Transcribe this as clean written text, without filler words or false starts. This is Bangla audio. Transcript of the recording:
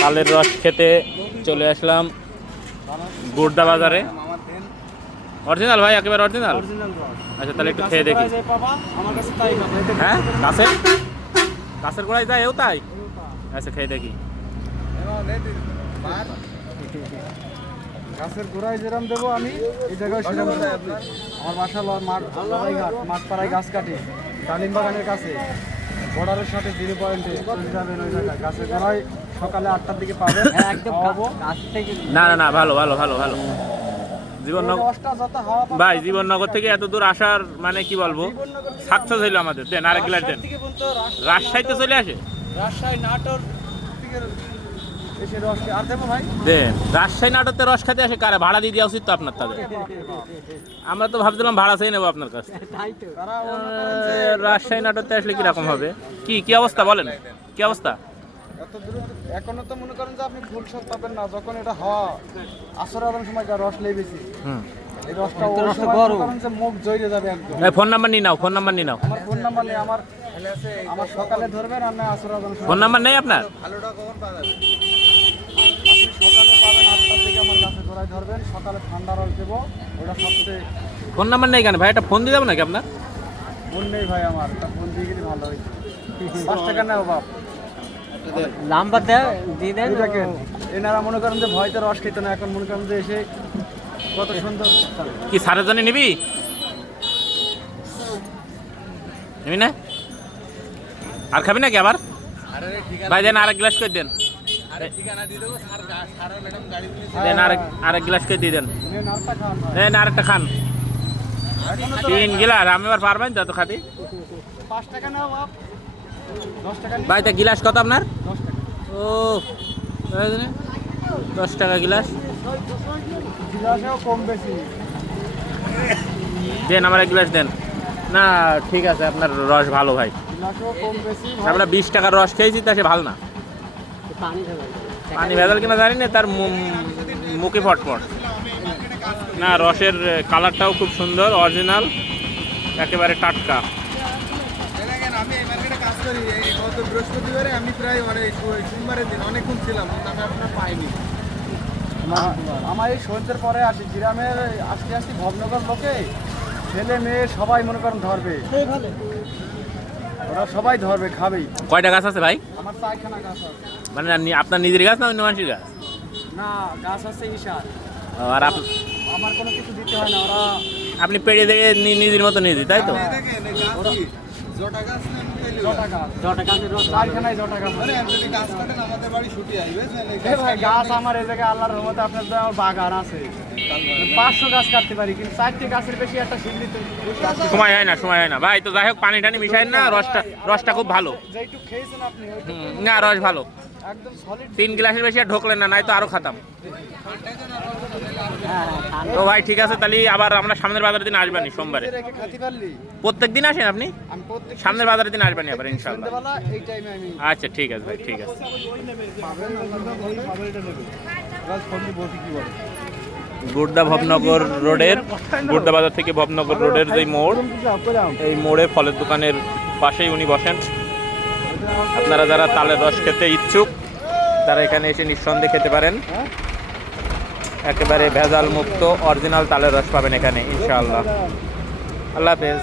তালের রস খেতে চলে আসলাম গুড়দা বাজারে। অরিজিনাল ভাই, একেবারে অরিজিনাল। আচ্ছা তাহলে একটু খেয়ে দেখি। হ্যাঁ গাছের গাছের গোড়ায় যায় এও তাই? আচ্ছা খেয়ে দেখি। গাছের গোড়ায় যেরকম দেবো আমি এই জায়গায় সেরকম দেবো। আমার বাসা মাঠপাড়ায় গাছ কাটি ডালিম বাগানের কাছে বর্ডারের সাথে 0 পয়েন্টে যাবেন ওই জায়গায় গাছের গোড়ায় সকালে 8টার দিকে পাবেন। একদম গাছ থেকে না না না, ভালো ভালো ভালো ভালো। জীবননগর ভাই, জীবননগর থেকে এত দূর আসার মানে কি বলবো, সাকসেস হইলো আমাদের। দেন আরেক গ্লাস দেন। রাজশাহীতে চলে আসে, রাজশাহী নাটোর থেকে এসে রস আর দেবো ভাই। দেন রাজশাহী নাটোরতে রস খেতে আসে কারা? ভাড়া দিয়ে দেওয়া উচিত তো আপনার। তাদের আমরা তো ভাবছিলাম ভাড়া চেয়ে নেবো আপনার কাছে। রাজশাহী নাটোরতে আসলে কিরকম হবে? কি কি অবস্থা বলেন, কি অবস্থা? এত দূর এখনো তো মনে করেন যে আপনি ভুল সব পাবেন না। যখন এটা হওয়া আসর আদান সময় রস লেবেছি, এই রসটা ওই সময় মনে করেন যে মুখ জড়িয়ে যাবে একদম। ফোন নাম্বার নিয়ে নাও, ফোন নাম্বার নিয়ে নাও। আমার ফোন নাম্বার নেই, আমার সকালে ধরবেন আর না আসর আদান সময়। ফোন নাম্বার নেই আপনার? ভালোটা কখন পাওয়া যাবে? আপনি সকালে পাবেন 8টার দিকে আমার কাছে গোড়ায় ধরবেন। সকালে ঠান্ডা রস দেবো, ওটা সবচেয়ে। ফোন নাম্বার নেই কেন ভাই? একটা ফোন দিয়ে যাবো নাকি আপনার? ফোন নেই ভাই আমার, একটা ফোন দিয়ে গেলে ভালো হয়েছে। 5 টাকা নেও বাপ, নাম্বার দিয়ে দেন। দেখেন এনারা মনে করেন যে ভয়তে রস খেত না, এখন মনে করেন যে এসে কত সুন্দর। কি সারের জন্য নিবি? নিবি না? আর খাবি নাকি আবার? ভাই দেন আরেক গ্লাস করে দেন। দেন আরেক গ্লাস করে দিয়ে দেন। দেন আরেকটা খান। 3 গিলাস আমি এবার পারবেন যত খাতি। 5 টাকা নাও বাপ, 10 টাকা নিন। ভাই তা গিলাস কত আপনার? 10 টাকা। ও 10 টাকা গিলাস। গিলাসেও কম বেশি। দেন আমার এক গ্লাস দেন। না ঠিক আছে, আপনার রস ভালো ভাই। গিলাসেও কম বেশি। আমরা 20 টাকার রস খেয়েছি, তা সে ভালো না। পানি ভেজাল কিনা জানি না, তার মুখে ফটফট। না রসের কালারটাও খুব সুন্দর, অরিজিনাল, একেবারে টাটকা। আমি এই মার্কেটে কাজ করি। এই গত বৃহস্পতিবারে আমি প্রায় সোমবারের দিন অনেকক্ষণ ছিলাম, আমি আপনার পাইনি। আমার এই সন্ধ্যের পরে আসি গ্রামের, আস্তে আস্তে ভবনগর লোকে ছেলে মেয়ে সবাই মনে করেন ধরবে, ওরা সবাই ধরবে খাবেই। কয়টা গাছ আছে ভাই? আমার 4খানা গাছ আছে। মানে আপনার নিজের গাছ না অন্য মানুষের গাছ? না গাছ আছে ঈশার। আর আমার কোনো কিছু দিতে হয় না, ওরা আপনি পেড়ে দিয়ে নিজের মতো নিয়ে দিই, তাই তো? জটা গাছ না, জটা গাছের রস 4খানায় জটা গাছ। যদি গাছ কাটেন আমাদের বাড়ি ছুটি আসবে। ভাই গাছ আমার এই জায়গায় আল্লাহর রহমতে আপনার তো আমার বাগান আছে, 500 গাছ কাটতে পারি, কিন্তু 4টি গাছের বেশি একটা সিদ্ধিতে সময় হয় না, সময় হয় না ভাই। তো যাই হোক, পানি টানি মিশাই না, রসটা খুব ভালো। যেটু খেয়েছেন আপনি না রস ভালো, একদম সলিড। 3 গ্লাসের বেশি আর ঢোকলেন না, নাই তো আরো খাতাম। তো ভাই ঠিক আছে, তাহলে আবার আমরা সামনের বাজারের দিন আসবানি সোমবারে। রেখে খাতি পারলি প্রত্যেক দিন আসেন আপনি? আমি প্রত্যেক সামনের বাজারের দিন আসবানি আবার ইনশাআল্লাহ। সন্ধ্যাবেলা এই টাইমে আমি আচ্ছা ঠিক আছে ভাই, ঠিক আছে। পাবেন, পাবেন এটা নেবে গাছ ফন্দি বসি কি বলে। গুড়দা ভবনগর রোডের, গুড়দা বাজার থেকে ভবনগর রোডের যে মোড়, এই মোড়ে ফলের দোকানের পাশেই উনি বসেন। আপনারা যারা তালের রস খেতে ইচ্ছুক তারা এখানে এসে নিঃসন্দেহে খেতে পারেন। একেবারে ভেজাল মুক্ত অরিজিনাল তালের রস পাবেন এখানে ইনশাআল্লাহ। আল্লাহ হাফেজ।